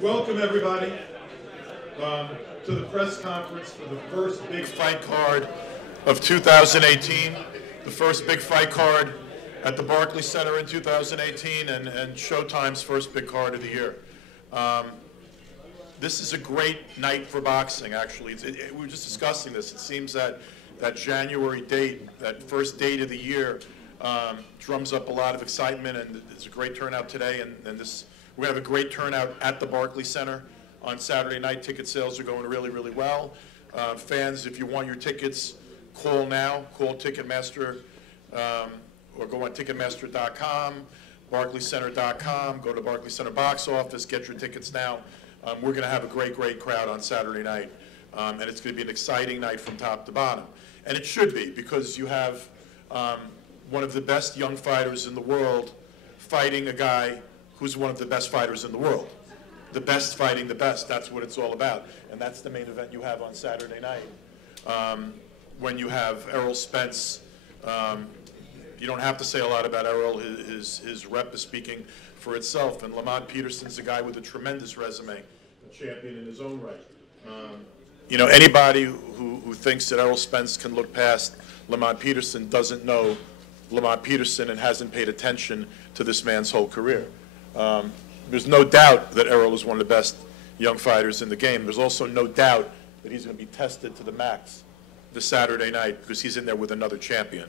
Welcome, everybody, to the press conference for the first big fight card of 2018, the first big fight card at the Barclays Center in 2018, and Showtime's first big card of the year. This is a great night for boxing, actually. We were just discussing this. It seems that that January date, that first date of the year, drums up a lot of excitement, and it's a great turnout today, and this. We're going to have a great turnout at the Barclays Center on Saturday night. Ticket sales are going really, really well. Fans, if you want your tickets, call now. Call Ticketmaster or go on Ticketmaster.com, BarclaysCenter.com. Go to Barclays Center box office. Get your tickets now. We're going to have a great, great crowd on Saturday night. And it's going to be an exciting night from top to bottom. And it should be, because you have one of the best young fighters in the world fighting a guy who's one of the best fighters in the world. The best fighting the best, that's what it's all about. And that's the main event you have on Saturday night. When you have Errol Spence, you don't have to say a lot about Errol. His rep is speaking for itself. And Lamont Peterson's a guy with a tremendous resume, a champion in his own right. You know, anybody who thinks that Errol Spence can look past Lamont Peterson doesn't know Lamont Peterson and hasn't paid attention to this man's whole career. There's no doubt that Errol is one of the best young fighters in the game. There's also no doubt that he's going to be tested to the max this Saturday night, because he's in there with another champion.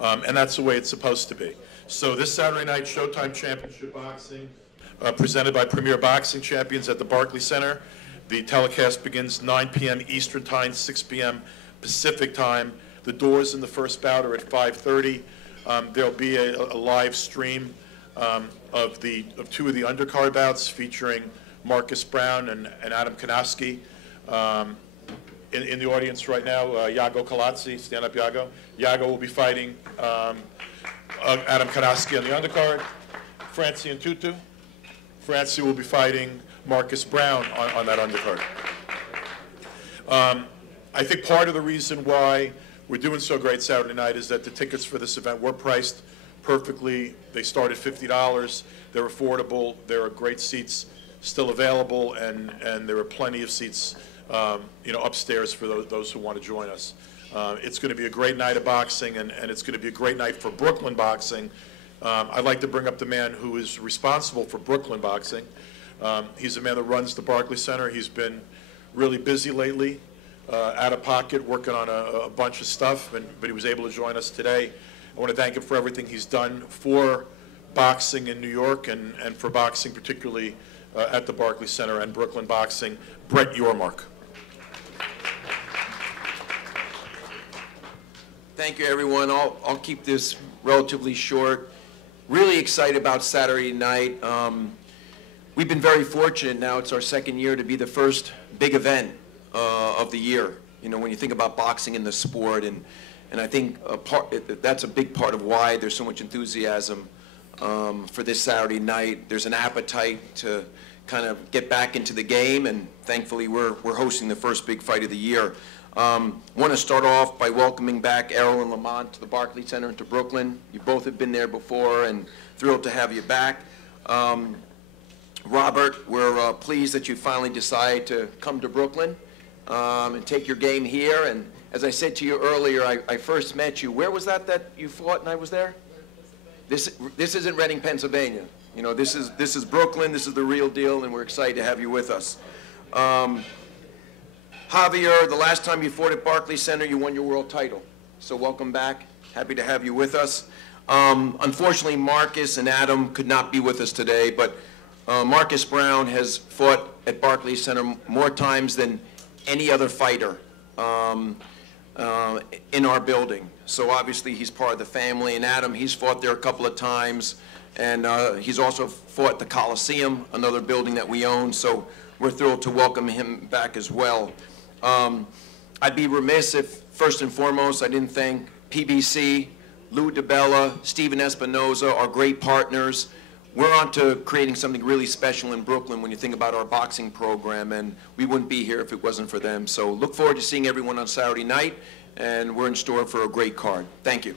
And that's the way it's supposed to be. So this Saturday night, Showtime Championship Boxing, presented by Premier Boxing Champions at the Barclays Center. The telecast begins 9 p.m. Eastern Time, 6 p.m. Pacific Time. The doors in the first bout are at 5:30. There'll be a live stream of two of the undercard bouts featuring Marcus Brown and Adam Kanofsky. In the audience right now, Yago Kalazzi, stand up, Yago. Yago will be fighting Adam Kanofsky on the undercard. Francie and Tutu. Francie will be fighting Marcus Brown on that undercard. I think part of the reason why we're doing so great Saturday night is that the tickets for this event were priced perfectly. They start at $50. They're affordable. There are great seats still available, and there are plenty of seats, you know, upstairs for those who want to join us. It's going to be a great night of boxing, and it's going to be a great night for Brooklyn boxing. I'd like to bring up the man who is responsible for Brooklyn boxing. He's a man that runs the Barclays Center. He's been really busy lately, out of pocket, working on a bunch of stuff, but he was able to join us today. I want to thank him for everything he's done for boxing in New York and for boxing particularly at the Barclays Center and Brooklyn boxing. Brett Yormark. Thank you, everyone. I'll keep this relatively short. Really excited about Saturday night. We've been very fortunate now. It's our second year to be the first big event of the year. You know, when you think about boxing in the sport, and I think that's a big part of why there's so much enthusiasm for this Saturday night. There's an appetite to kind of get back into the game, and thankfully we're hosting the first big fight of the year. Want to start off by welcoming back Errol and Lamont to the Barclays Center and to Brooklyn. You both have been there before, and thrilled to have you back. Robert, we're pleased that you finally decided to come to Brooklyn and take your game here. And as I said to you earlier, I first met you. Where was that you fought and I was there? This isn't Reading, Pennsylvania. You know, this is Brooklyn. This is the real deal, and we're excited to have you with us. Javier, the last time you fought at Barclays Center, you won your world title. So welcome back. Happy to have you with us. Unfortunately, Marcus and Adam could not be with us today, but Marcus Brown has fought at Barclays Center more times than any other fighter in our building. So obviously he's part of the family. And Adam, he's fought there a couple of times. And he's also fought at the Coliseum, another building that we own. So we're thrilled to welcome him back as well. I'd be remiss if, first and foremost, I didn't thank PBC, Lou DiBella, Stephen Espinoza, our great partners. We're on to creating something really special in Brooklyn when you think about our boxing program, and we wouldn't be here if it wasn't for them. So look forward to seeing everyone on Saturday night, and we're in store for a great card. Thank you.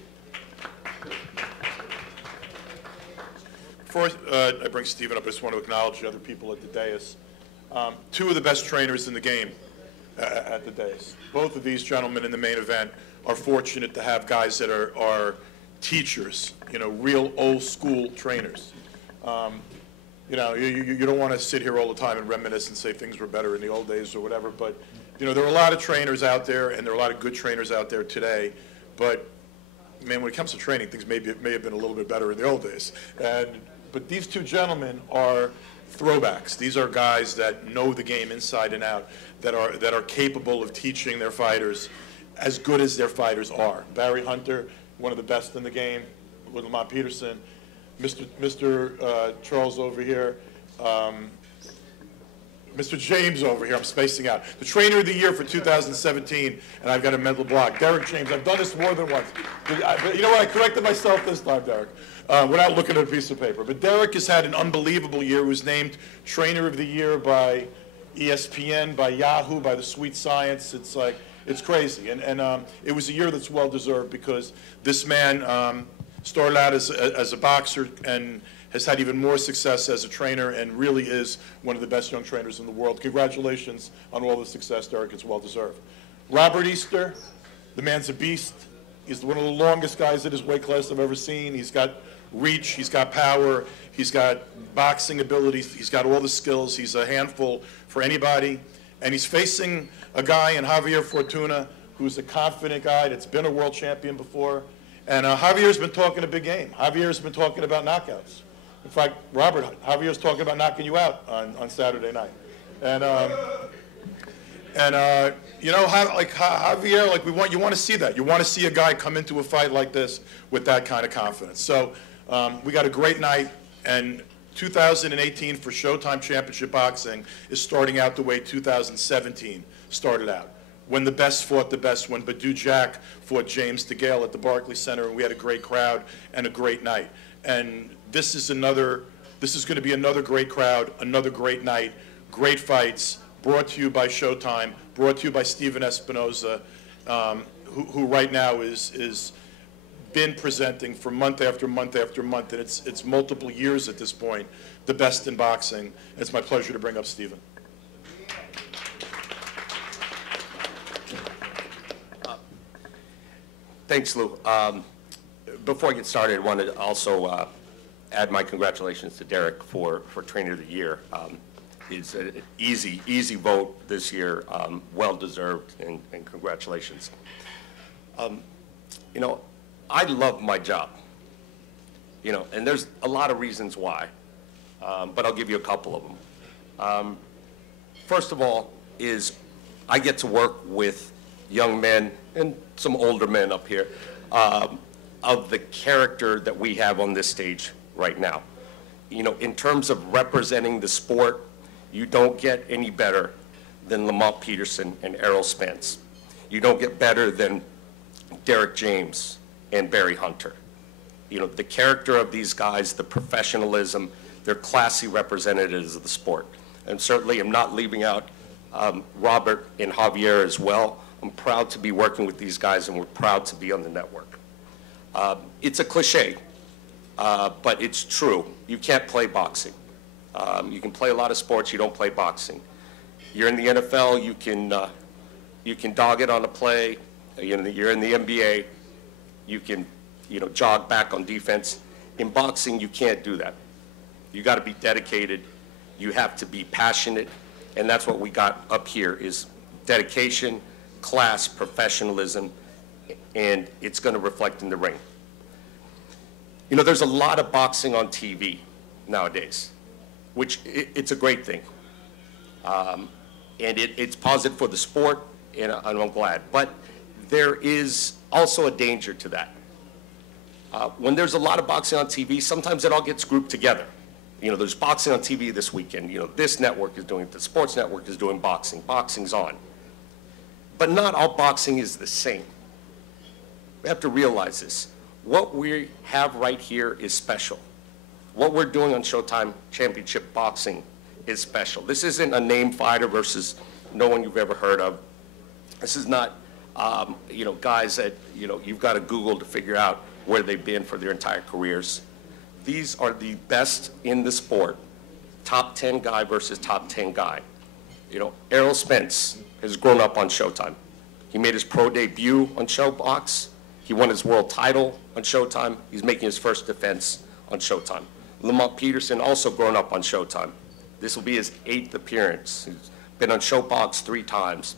Before I bring Stephen up, I just want to acknowledge the other people at the dais. Two of the best trainers in the game at the dais. Both of these gentlemen in the main event are fortunate to have guys that are teachers, you know, real old school trainers. You know, you don't want to sit here all the time and reminisce and say things were better in the old days or whatever, but, you know, there are a lot of trainers out there, and there are a lot of good trainers out there today, but, man, when it comes to training, things may have been a little bit better in the old days. But these two gentlemen are throwbacks. These are guys that know the game inside and out, that are capable of teaching their fighters as good as their fighters are. Barry Hunter, one of the best in the game, with Lamont Peterson. Mr. Charles over here, Mr. James over here, I'm spacing out. The trainer of the year for 2017, and I've got a mental block. Derek James, I've done this more than once. But you know what, I corrected myself this time, Derek, without looking at a piece of paper. But Derek has had an unbelievable year. He was named trainer of the year by ESPN, by Yahoo, by the Sweet Science. It's like, it's crazy. And it was a year that's well-deserved because this man started out as a boxer and has had even more success as a trainer and really is one of the best young trainers in the world. Congratulations on all the success, Derek. It's well-deserved. Robert Easter, the man's a beast. He's one of the longest guys at his weight class I've ever seen. He's got reach, he's got power, he's got boxing abilities, he's got all the skills. He's a handful for anybody. And he's facing a guy in Javier Fortuna who's a confident guy that's been a world champion before. And Javier's been talking a big game. Javier's been talking about knockouts. In fact, Robert, Javier's talking about knocking you out on Saturday night. And you know, like Javier, like you want to see that. You want to see a guy come into a fight like this with that kind of confidence. So we got a great night, and 2018 for Showtime Championship Boxing is starting out the way 2017 started out, when the best fought the best, when Badou Jack fought James DeGale at the Barclays Center, and we had a great crowd and a great night. And this is going to be another great crowd, another great night, great fights, brought to you by Showtime, brought to you by Stephen Espinoza, who right now is been presenting for month after month after month, and it's multiple years at this point, the best in boxing. And it's my pleasure to bring up Stephen. Thanks, Lou. Before I get started, I want to also add my congratulations to Derek for Trainer of the Year. It's an easy vote this year, well-deserved, and congratulations. You know, I love my job, you know, and there's a lot of reasons why, but I'll give you a couple of them. First of all is I get to work with young men and some older men up here of the character that we have on this stage right now. You know, in terms of representing the sport, you don't get any better than Lamont Peterson and Errol Spence. You don't get better than Derek James and Barry Hunter. You know, the character of these guys, the professionalism, they're classy representatives of the sport. And certainly I'm not leaving out Robert and Javier as well. I'm proud to be working with these guys, and we're proud to be on the network. It's a cliche, but it's true. You can't play boxing. You can play a lot of sports, you don't play boxing. You're in the NFL, you can dog it on a play. You're in the NBA, you can jog back on defense. In boxing, you can't do that. You got to be dedicated. You have to be passionate, and that's what we got up here is dedication, class, professionalism, and it's going to reflect in the ring. You know, there's a lot of boxing on TV nowadays, which it's a great thing. And it's positive for the sport, and I'm glad. But there is also a danger to that. When there's a lot of boxing on TV, sometimes it all gets grouped together. You know, there's boxing on TV this weekend. You know, this network is doing it. The sports network is doing boxing. Boxing's on. But not all boxing is the same. We have to realize this. What we have right here is special. What we're doing on Showtime Championship Boxing is special. This isn't a name fighter versus no one you've ever heard of. This is not, guys that, you've got to Google to figure out where they've been for their entire careers. These are the best in the sport. Top 10 guy versus top 10 guy. Errol Spence has grown up on Showtime. He made his pro debut on ShowBox. He won his world title on Showtime. He's making his first defense on Showtime. Lamont Peterson also grown up on Showtime. This will be his 8th appearance. He's been on ShowBox 3 times.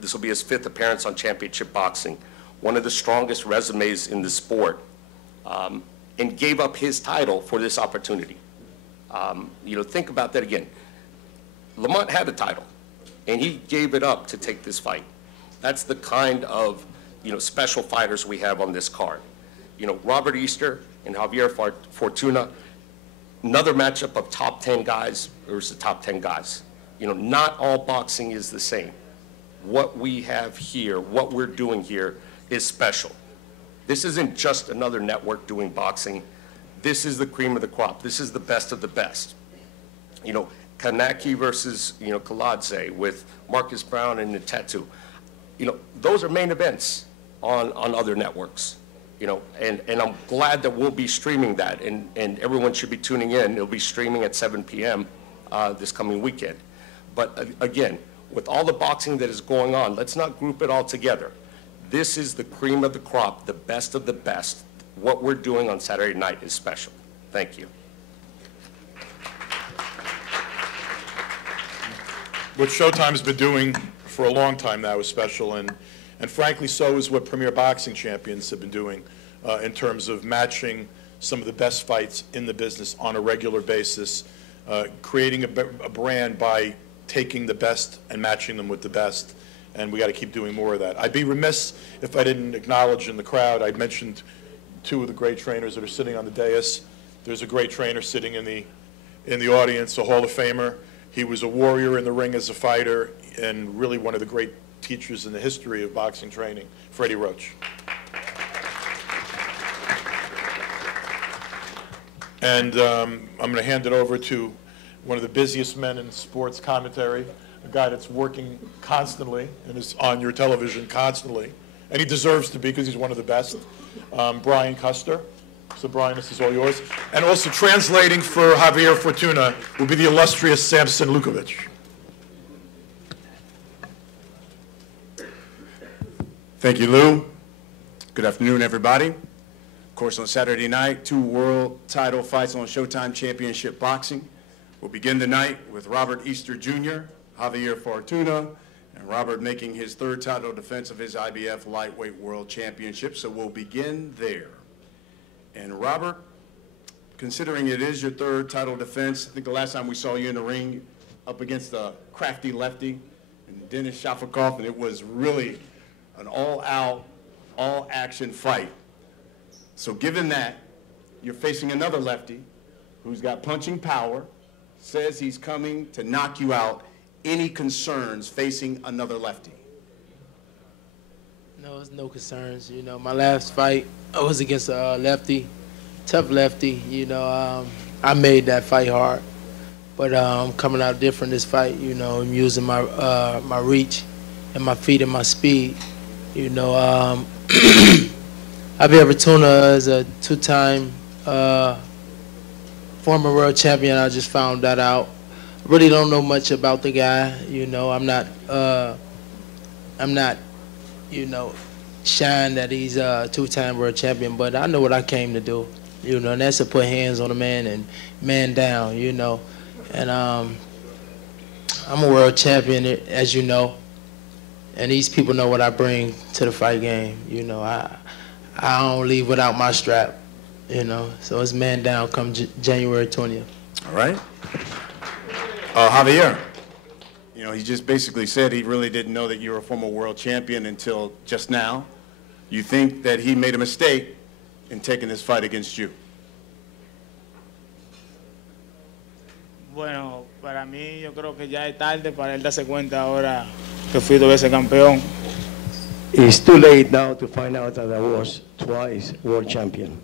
This will be his 5th appearance on Championship Boxing. One of the strongest resumes in the sport, and gave up his title for this opportunity. Think about that again. Lamont had a title, and he gave it up to take this fight. That's the kind of, special fighters we have on this card. Robert Easter and Javier Fortuna, another matchup of top 10 guys versus top 10 guys. Not all boxing is the same. What we have here, what we're doing here is special. This isn't just another network doing boxing. This is the cream of the crop. This is the best of the best. Kanaki versus, Kaladze with Marcus Brown and Ntetu. Those are main events on other networks. And I'm glad that we'll be streaming that, and everyone should be tuning in. It'll be streaming at 7 p.m. This coming weekend. But again, with all the boxing that is going on, let's not group it all together. This is the cream of the crop, the best of the best. What we're doing on Saturday night is special. Thank you. What Showtime's been doing for a long time now is special, and frankly, so is what Premier Boxing Champions have been doing in terms of matching some of the best fights in the business on a regular basis, creating a brand by taking the best and matching them with the best, and we got to keep doing more of that. I'd be remiss if I didn't acknowledge in the crowd, I mentioned 2 of the great trainers that are sitting on the dais. There's a great trainer sitting in the audience, a Hall of Famer. He was a warrior in the ring as a fighter, and really one of the great teachers in the history of boxing training, Freddie Roach. And I'm going to hand it over to one of the busiest men in sports commentary, a guy that's working constantly and is on your television constantly, and he deserves to be because he's one of the best, Brian Custer. So Brian, this is all yours. And also translating for Javier Fortuna will be the illustrious Samson Lukovic. Thank you, Lou. Good afternoon, everybody. Of course, on Saturday night, 2 world title fights on Showtime Championship Boxing. We'll begin the night with Robert Easter Jr., Javier Fortuna, and Robert making his 3rd title defense of his IBF Lightweight World Championship. So we'll begin there. And Robert, considering it is your 3rd title defense, I think the last time we saw you in the ring up against a crafty lefty, and Dennis Shafikov, and it was really an all-out, all-action fight. So given that, you're facing another lefty who's got punching power, says he's coming to knock you out. Any concerns facing another lefty? No, there's no concerns. My last fight, I was against a lefty, tough lefty. I made that fight hard. But I'm coming out different this fight. I'm using my reach and my feet and my speed. Javier Fortuna is a 2-time former world champion. I just found that out. I really don't know much about the guy. I'm not shine that he's a 2-time world champion, but I know what I came to do, and that's to put hands on a man and man down, and I'm a world champion, as you know, and these people know what I bring to the fight game. I don't leave without my strap, so it's man down come January 20th. All right. Javier, he just basically said he really didn't know that you were a former world champion until just now. You think that he made a mistake in taking this fight against you? Bueno, para mí yo creo que ya es tarde para él darse cuenta ahora que fui 2 veces campeón. It's too late now to find out that I was twice world champion.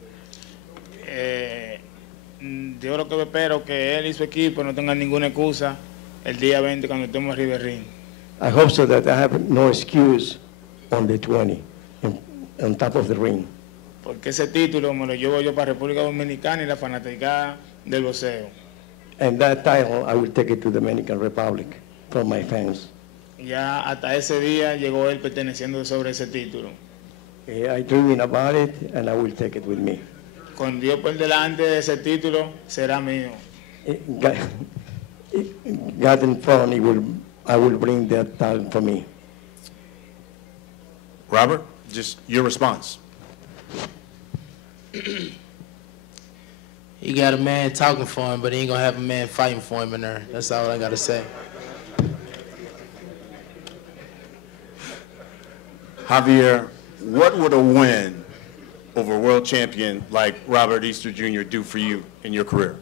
Yo lo que espero que él y su equipo no tengan ninguna excusa el día 20 cuando estemos arriba del ring. I hope so that I have no excuse on the 20, on top of the ring. Porque ese título me lo llevo yo para República Dominicana y la fanaticada del boxeo. And that title, I will take it to the Dominican Republic from my fans. Ya hasta ese día llegó él perteneciendo sobre ese título. I dreaming about it, and I will take it with me. Con Dios por delante de ese título será mío. God in front, I will bring that title for me. Robert, just your response. He got a man talking for him, but he ain't gonna have a man fighting for him in there. That's all I gotta say. Javier, what would a win over a world champion like Robert Easter Jr. do for you in your career?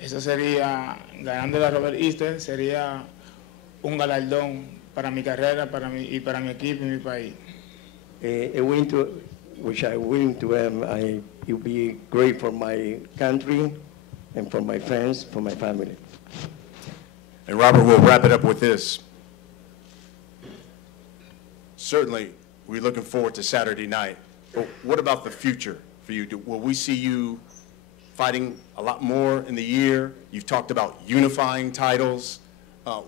Eso sería, ganándole a Robert Easter, sería un galardón para mi carrera y para mi equipo y mi país. A win to, which I win to him, it will be great for my country and for my friends, for my family. And Robert, we'll wrap it up with this. Certainly, we're looking forward to Saturday night. But what about the future for you? Will we see you fighting a lot more in the year? You've talked about unifying titles.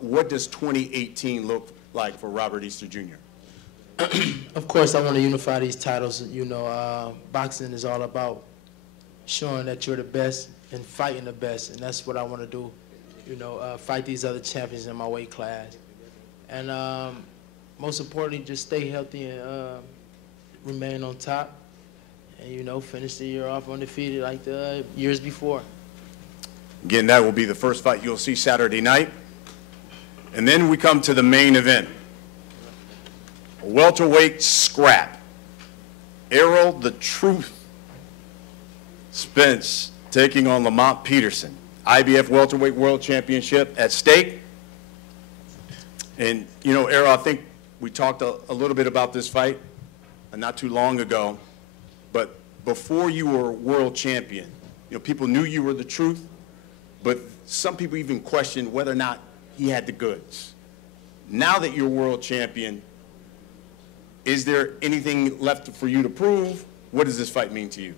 What does 2018 look like for Robert Easter Jr.? Of course, I want to unify these titles. You know, boxing is all about showing that you're the best and fighting the best, and that's what I want to do. You know, fight these other champions in my weight class. And most importantly, just stay healthy and remain on top. And, you know, finish the year off undefeated like the years before. Again, that will be the first fight you'll see Saturday night. And then we come to the main event. A welterweight scrap. Errol the Truth Spence taking on Lamont Peterson. IBF Welterweight World Championship at stake. And, you know, Errol, I think we talked a little bit about this fight not too long ago. But before you were world champion, you know, people knew you were the truth, but some people even questioned whether or not he had the goods. Now that you're world champion, is there anything left for you to prove? What does this fight mean to you?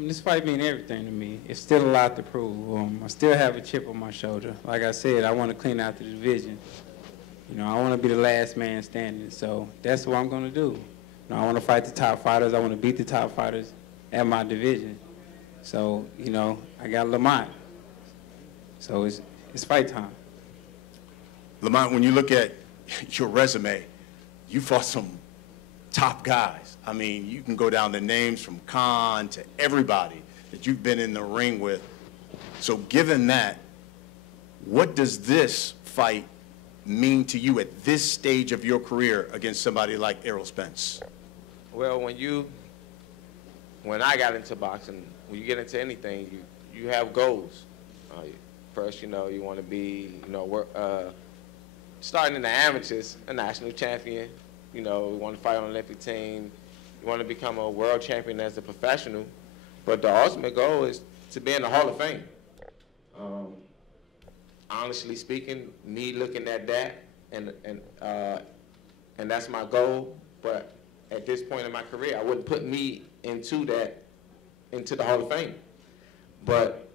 This fight means everything to me. It's still a lot to prove. I still have a chip on my shoulder. Like I said, I want to clean out the division. You know, I want to be the last man standing, so that's what I'm going to do. You know, I want to fight the top fighters. I want to beat the top fighters at my division. So, you know, I got Lamont. So it's fight time. Lamont, when you look at your resume, you fought some top guys. I mean, you can go down the names from Khan to everybody that you've been in the ring with. So given that, what does this fight mean to you at this stage of your career against somebody like Errol Spence? Well, when I got into boxing, when you get into anything, you have goals. First, you know, you want to be, you know, starting in the amateurs, a national champion. You know, you want to fight on an Olympic team. You want to become a world champion as a professional. But the ultimate goal is to be in the Hall of Fame. Honestly speaking, me looking at that, and that's my goal. But at this point in my career, I wouldn't put me into the Hall of Fame. But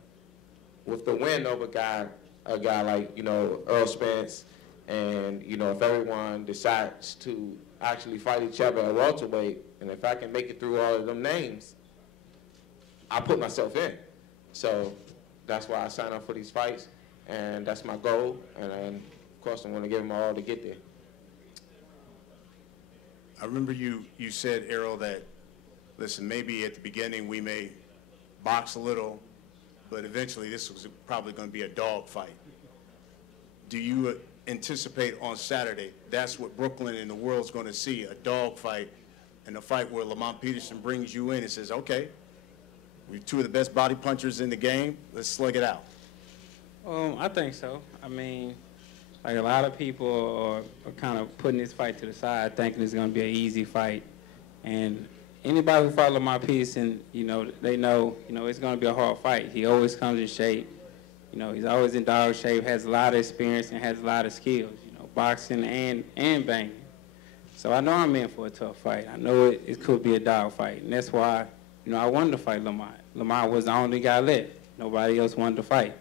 with the win over a guy like, you know, Errol Spence, and, you know, if everyone decides to actually fight each other at welterweight, and if I can make it through all of them names, I put myself in. So that's why I signed up for these fights, and that's my goal, and of course I'm going to give them all to get there. I remember you said, Errol, that, listen, maybe at the beginning we may box a little, but eventually this was probably going to be a dog fight. Do you anticipate on Saturday that's what Brooklyn and the world's going to see, a dog fight, and a fight where Lamont Peterson brings you in and says, okay, We're two of the best body punchers in the game. Let's slug it out. I think so. I mean, like a lot of people are kind of putting this fight to the side, thinking it's going to be an easy fight. And anybody who follows Lamont Peterson, they know, it's going to be a hard fight. He always comes in shape. He's always in dog shape, has a lot of experience, and has a lot of skills, boxing and banging. So I know I'm in for a tough fight. I know it could be a dog fight, and that's why, I wanted to fight Lamont. Lamont was the only guy left. Nobody else wanted to fight.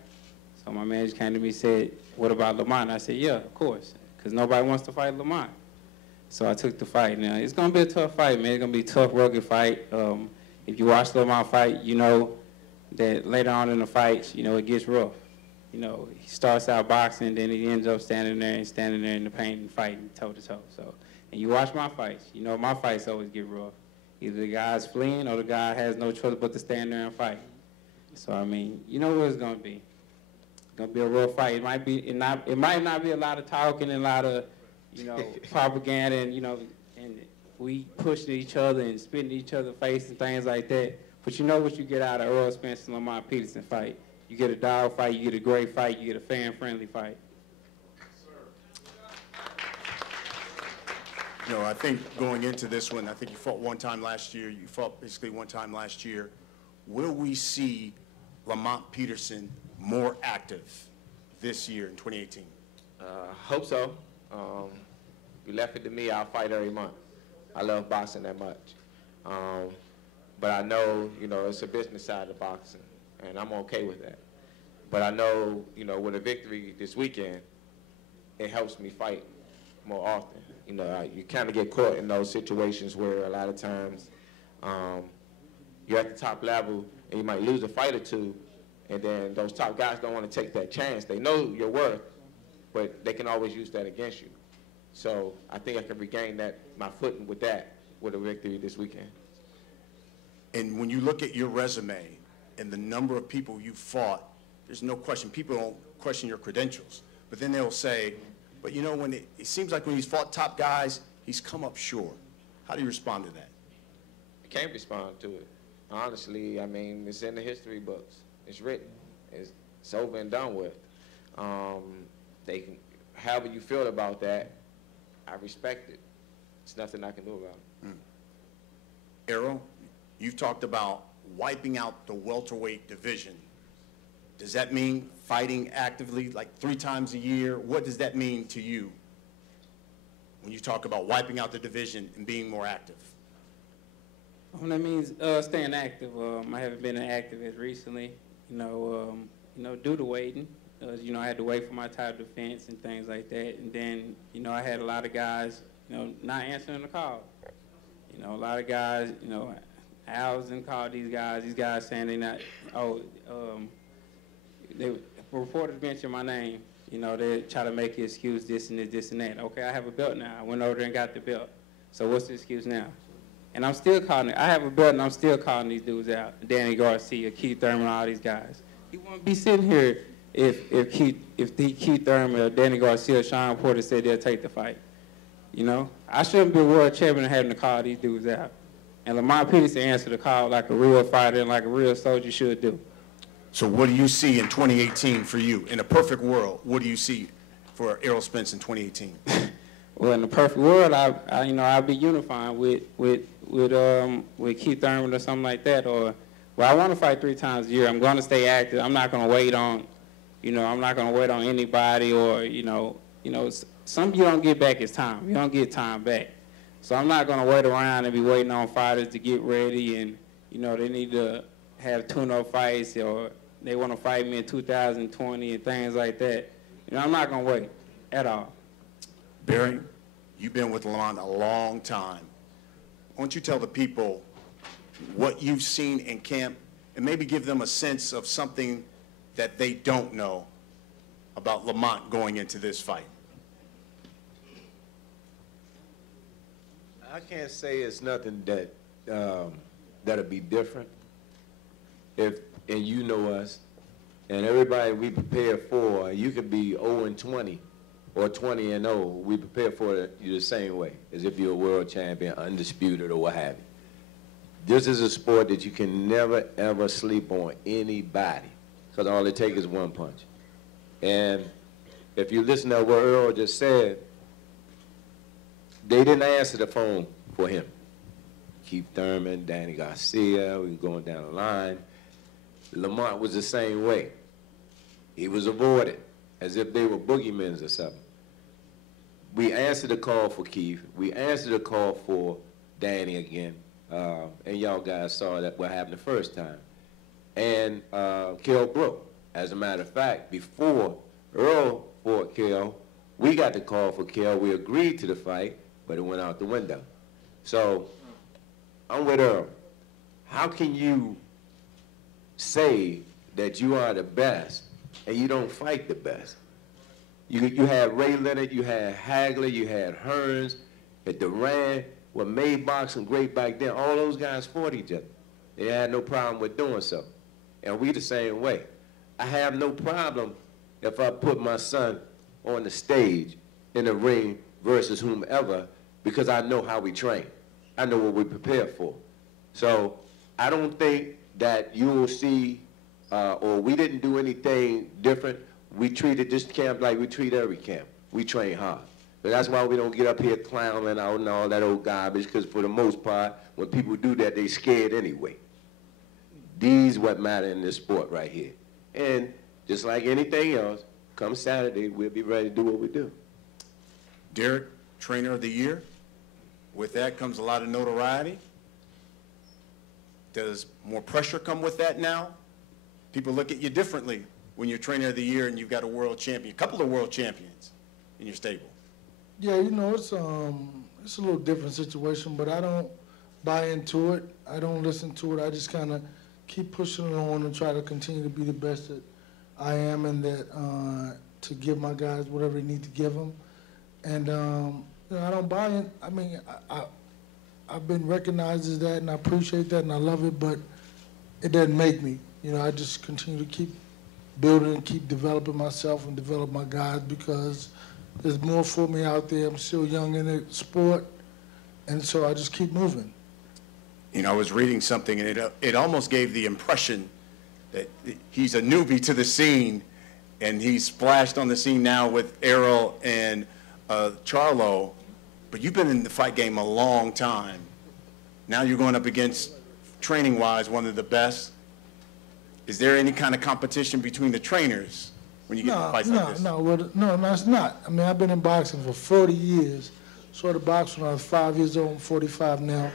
So my manager came to me and said, what about Lamont? I said, yeah, of course, because nobody wants to fight Lamont. So I took the fight. Now, it's going to be a tough fight, man. It's going to be a tough, rugged fight. If you watch Lamont fight, you know that later on in the fight, it gets rough. He starts out boxing, then he ends up standing there in the paint and fighting toe-to-toe. So, and you watch my fights, my fights always get rough. Either the guy's fleeing or the guy has no choice but to stand there and fight. So, I mean, you know what it's going to be. It's going to be a rough fight. It might not be a lot of talking and a lot of, propaganda and we pushing each other and spitting each other's face and things like that. But you know what you get out of Errol, Spence, and Lamont Peterson fight. You get a dog fight, you get a great fight, you get a fan-friendly fight. I think going into this one, I think you fought one time last year. You fought basically one time last year. Will we see Lamont Peterson more active this year in 2018? Hope so. If you left it to me, I'll fight every month. I love boxing that much. But I know, it's a business side of boxing, and I'm okay with that. But I know, with a victory this weekend, it helps me fight more often. You kind of get caught in those situations where a lot of times you're at the top level and you might lose a fight or two, and then those top guys don't want to take that chance. They know your worth, but they can always use that against you. So I think I can regain my footing with a victory this weekend. And when you look at your resume and the number of people you fought, there's no question. People don't question your credentials. But then they'll say, but when it seems like when he's fought top guys, he's come up short. How do you respond to that? I can't respond to it. Honestly, I mean, it's in the history books. It's written. It's over and done with. However you feel about that, I respect it. There's nothing I can do about it. Errol, you've talked about wiping out the welterweight division. Does that mean fighting actively, like 3 times a year? What does that mean to you when you talk about wiping out the division and being more active? That means staying active. I haven't been active as recently, due to waiting. I had to wait for my title defense and things like that. And then, I had a lot of guys, not answering the call. A lot of guys, Al's and called these guys saying they not, they reported to mention my name. They try to make an excuse, this and this and that. Okay, I have a belt now. I went over there and got the belt. So what's the excuse now? And I'm still calling it. I have a belt and I'm still calling these dudes out. Danny Garcia, Keith Thurman, all these guys. He wouldn't be sitting here if Keith Thurman or Danny Garcia or Sean Porter said they'll take the fight. I shouldn't be a world champion having to call these dudes out. And Lamont Peterson answered the call like a real fighter and like a real soldier should do. So what do you see in 2018 for you? In a perfect world, what do you see for Errol Spence in 2018? Well, in the perfect world, I'll be unifying with Keith Thurman or something like that. Or, I want to fight 3 times a year. I'm going to stay active. I'm not going to wait on, I'm not going to wait on anybody or, something you don't get back is time. You don't get time back. So I'm not going to wait around and be waiting on fighters to get ready and, they need to have tune-up fights or they want to fight me in 2020 and things like that. I'm not going to wait at all. Barry, you've been with Lamont a long time. Why don't you tell the people what you've seen in camp and maybe give them a sense of something that they don't know about Lamont going into this fight? I can't say it's nothing that that'll be different. And you know us, and everybody we prepare for, you could be 0-20 or 20-0. We prepare for you the same way, as if you're a world champion, undisputed, or what have you. this is a sport that you can never, ever sleep on anybody, because all it takes is one punch. And if you listen to what Errol just said, they didn't answer the phone for him. Keith Thurman, Danny Garcia, we were going down the line. Lamont was the same way. He was avoided, as if they were boogeymen or something. We answered the call for Keith. We answered the call for Danny again. And y'all guys saw that what happened the first time. And Kell Brook. As a matter of fact, before Earl fought Kell, we got the call for Kell. We agreed to the fight, but it went out the window. So I'm with Earl. How can you say that you are the best and you don't fight the best? You had Ray Leonard, you had Hagler, you had Hearns, at Duran, what made boxing great back then. All those guys fought each other. They had no problem with doing so. And we the same way. I have no problem if I put my son on the stage in the ring versus whomever, because I know how we train. I know what we prepare for. So I don't think that you will see, or we didn't do anything different. We treated this camp like we treat every camp. We train hard. But that's why we don't get up here clowning out and all that old garbage, because for the most part, when people do that, they scared anyway. These what matter in this sport right here. And just like anything else, come Saturday, we'll be ready to do what we do. Derek, Trainer of the Year. With that comes a lot of notoriety. Does more pressure come with that now? People look at you differently when you're Trainer of the Year and you've got a world champion, a couple of world champions in your stable. Yeah, you know, it's a little different situation, but I don't buy into it. I don't listen to it. I just kind of keep pushing it on and try to continue to be the best that I am, and that to give my guys whatever they need to give them. And you know, I don't buy it. I mean, I've been recognized as that, and I appreciate that, and I love it, but it doesn't make me. You know, I just continue to keep building and keep developing myself and develop my guys, because there's more for me out there. I'm still young in the sport, and so I just keep moving. You know, I was reading something, and it almost gave the impression that he's a newbie to the scene, and he's splashed on the scene now with Errol and Charlo, but you've been in the fight game a long time. Now you're going up against, training-wise, one of the best. Is there any kind of competition between the trainers when you get to fights like this? No, that's not. I mean, I've been in boxing for 40 years. Started boxing when I was 5 years old. I'm 45 now.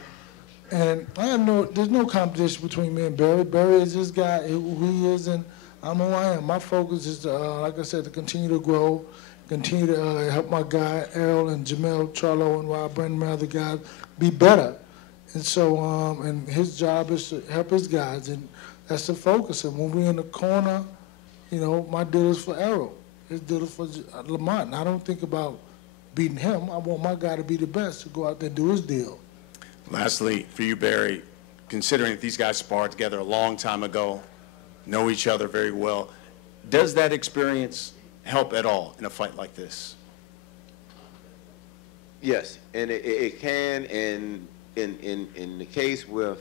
And there's no competition between me and Barry. Barry is this guy, who he is, and I'm who I am. My focus is to, like I said, to continue to grow, continue to help my guy, Errol and Jamel, Charlo, and Rob Brennan, and other guys be better. And so, and his job is to help his guys, and that's the focus. And when we're in the corner, you know, my deal is for Errol. His deal is for Lamont. And I don't think about beating him. I want my guy to be the best, to go out there and do his deal. Lastly, for you, Barry, considering that these guys sparred together a long time ago, know each other very well, does that experience help at all in a fight like this? Yes, and it can, and in the case with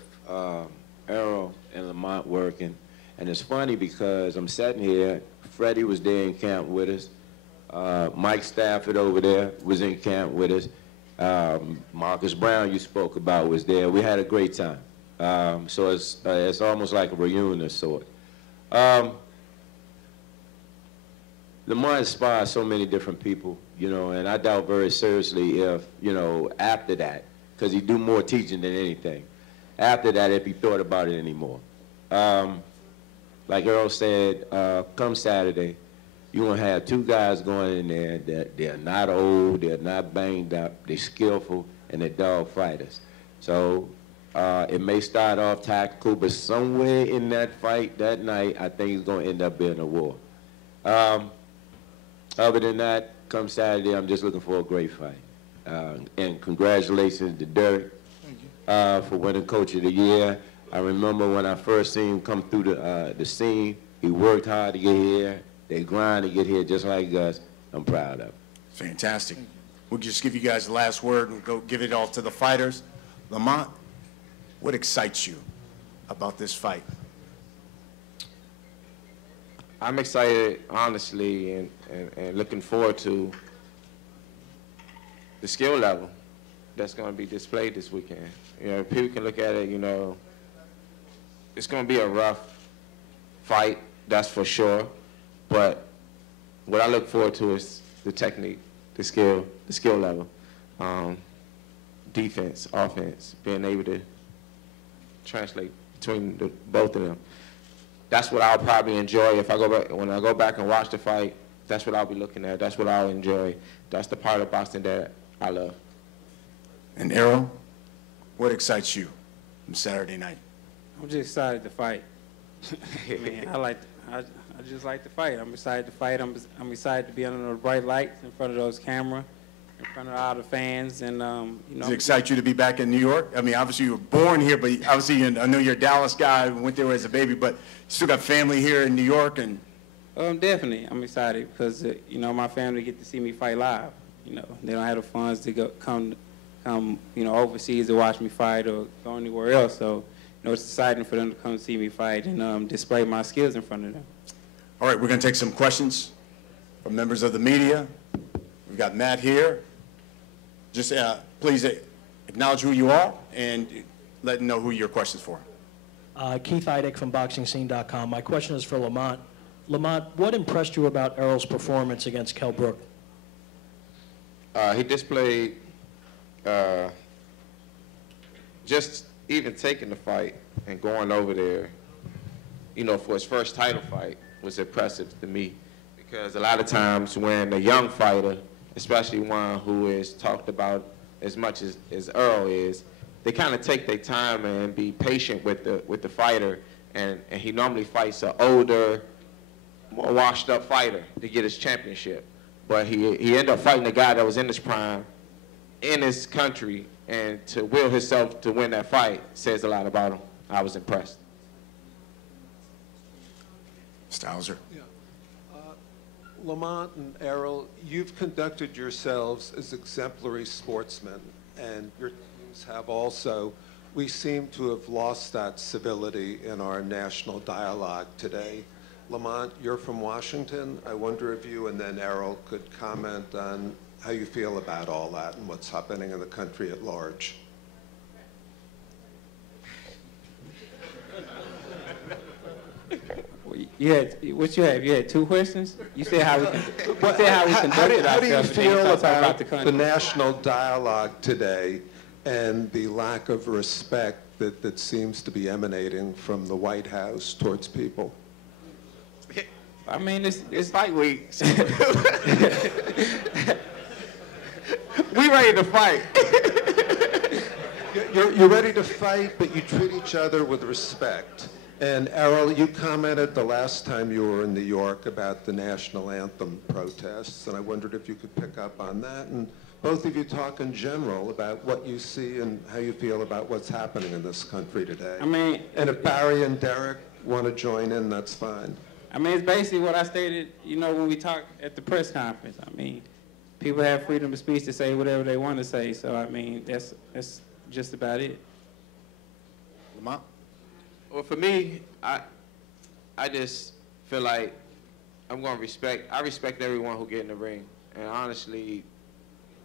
Errol and Lamont working, and it's funny because I'm sitting here, Freddie was there in camp with us, Mike Stafford over there was in camp with us, Marcus Brown you spoke about was there. We had a great time. So it's almost like a reunion of sort. Lamont inspires so many different people, you know, and I doubt very seriously if, you know, after that, because he do more teaching than anything, after that if he thought about it anymore. Like Errol said, come Saturday, you're going to have two guys going in there that they're not old, they're not banged up, they're skillful, and they're dog fighters. So it may start off tactical, but somewhere in that fight that night, I think it's going to end up being a war. Other than that, come Saturday, I'm just looking for a great fight. And congratulations to Derek for winning Coach of the Year. I remember when I first seen him come through the scene, he worked hard to get here. They grind to get here just like us. I'm proud of it. Fantastic. We'll just give you guys the last word and go give it all to the fighters. Lamont, what excites you about this fight? I'm excited, honestly, and looking forward to the skill level that's going to be displayed this weekend. You know, people can look at it, you know, it's going to be a rough fight, that's for sure. But what I look forward to is the technique, the skill level, defense, offense, being able to translate between both of them. That's what I'll probably enjoy if I go back, when I go back and watch the fight. That's what I'll be looking at. That's what I'll enjoy. That's the part of boxing that I love. And Errol, what excites you from Saturday night? I'm just excited to fight. Man, I just like to fight. I'm excited to fight. I'm excited to be under those bright lights in front of those cameras, in front of all the fans, and you know. Does it excite you to be back in New York? I mean, obviously you were born here, but obviously I know you're a Dallas guy, went there as a baby, but you still got family here in New York, and. Definitely, I'm excited because you know, my family get to see me fight live. You know, they don't have the funds to come, you know, overseas to watch me fight or go anywhere else. So, you know, it's exciting for them to come see me fight and display my skills in front of them. All right, we're going to take some questions from members of the media. We've got Matt here. Just please acknowledge who you are and let them know who your question's for. Keith Eidick from BoxingScene.com. My question is for Lamont. Lamont, what impressed you about Errol's performance against Kell Brook? He displayed, just even taking the fight and going over there, you know, for his first title fight was impressive to me. Because a lot of times when a young fighter, especially one who is talked about as much as Errol is, they kind of take their time and be patient with the fighter, and he normally fights an older, more washed up fighter to get his championship. But he ended up fighting a guy that was in his prime, in his country, and to will himself to win that fight says a lot about him. I was impressed. Mr. Hauser. Yeah. Lamont and Errol, you've conducted yourselves as exemplary sportsmen, and your teams have also. We seem to have lost that civility in our national dialogue today. Lamont, you're from Washington. I wonder if you and then Errol could comment on how you feel about all that and what's happening in the country at large. What you have? You had two questions? You said how we conducted ourselves. How do you feel about the the national dialogue today and the lack of respect that seems to be emanating from the White House towards people? I mean, it's Fight week. We ready to fight. You're ready to fight, but you treat each other with respect. And Errol, you commented the last time you were in New York about the national anthem protests, and I wondered if you could pick up on that. And both of you talk in general about what you see and how you feel about what's happening in this country today. I mean, and if Barry and Derek want to join in, that's fine. I mean, it's basically what I stated, you know, when we talked at the press conference. I mean, people have freedom of speech to say whatever they want to say. So, I mean, that's just about it. Lamont? Well, for me, I just feel like I respect everyone who get in the ring. And honestly,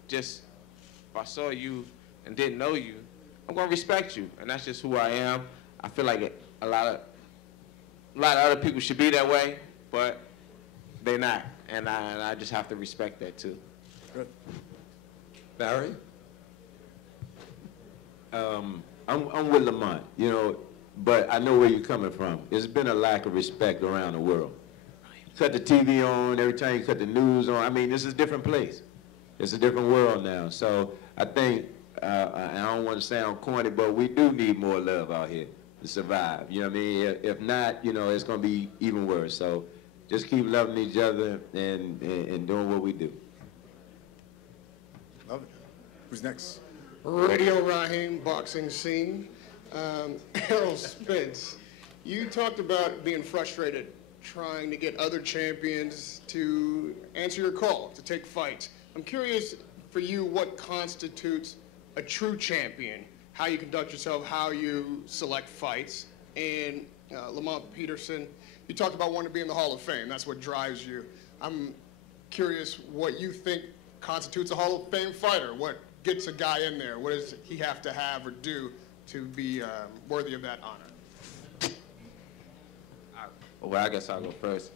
just if I saw you and didn't know you, I'm going to respect you. And that's just who I am. I feel like a lot of other people should be that way, but they're not. And I just have to respect that too. Good. Barry? I'm with Lamont, you know, but I know where you're coming from. There's been a lack of respect around the world. Cut the TV on, every time you cut the news on, I mean, this is a different place. It's a different world now. So I think, I don't want to sound corny, but we do need more love out here to survive. You know what I mean? If not, you know, it's going to be even worse. So just keep loving each other and doing what we do. Love it. Who's next? Radio Raheem, Boxing Scene. Errol Spence, you talked about being frustrated trying to get other champions to answer your call, to take fights. I'm curious for you what constitutes a true champion. how you conduct yourself, how you select fights. And Lamont Peterson, you talked about wanting to be in the Hall of Fame. That's what drives you. I'm curious what you think constitutes a Hall of Fame fighter. What gets a guy in there? What does he have to have or do to be worthy of that honor? Well, I guess I'll go first.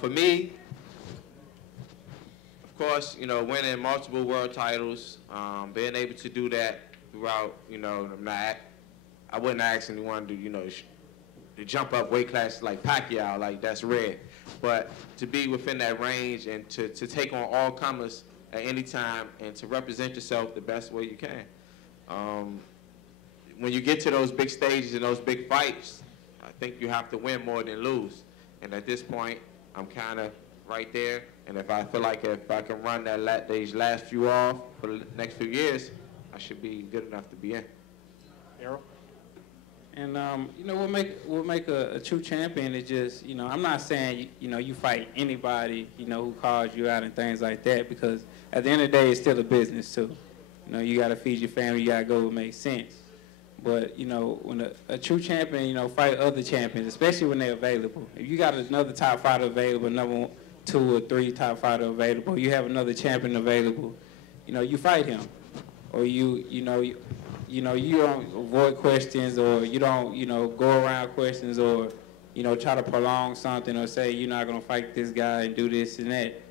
For me, of course, you know, winning multiple world titles, being able to do that throughout, you know, I wouldn't ask anyone to, you know, to jump up weight classes like Pacquiao, like that's rare. But to be within that range and to take on all comers at any time and to represent yourself the best way you can. When you get to those big stages and those big fights, I think you have to win more than lose. And at this point, I'm kind of right there. And if I feel like if I can run these last few off for the next few years, I should be good enough to be in. Errol? And you know, what make a true champion is just, you know, I'm not saying, you know, you fight anybody, you know, who calls you out and things like that, because at the end of the day, it's still a business too. You know, you got to feed your family, you got to go and make sense. But, you know, when a true champion, you know, fight other champions, especially when they're available. If you got another top fighter available, number 2 or 3 top fighter available, you have another champion available, you know, you fight him. Or you don't avoid questions, or you don't, you know, go around questions, or, you know, try to prolong something, or say you're not going to fight this guy and do this and that.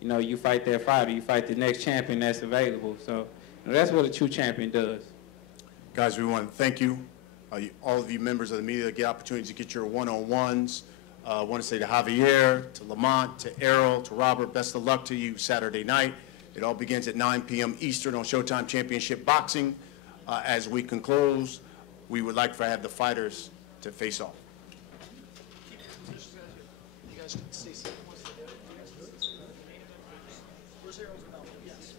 You know, you fight that fighter, you fight the next champion that's available. So, you know, that's what a true champion does. Guys, we want to thank you. All of you members of the media get opportunities to get your one-on-ones. I want to say to Javier, to Lamont, to Errol, to Robert, best of luck to you Saturday night. It all begins at 9 p.m. Eastern on Showtime Championship Boxing. As we conclude, we would like to have the fighters to face off. You guys can say something. Where's Errol's belt? Yes.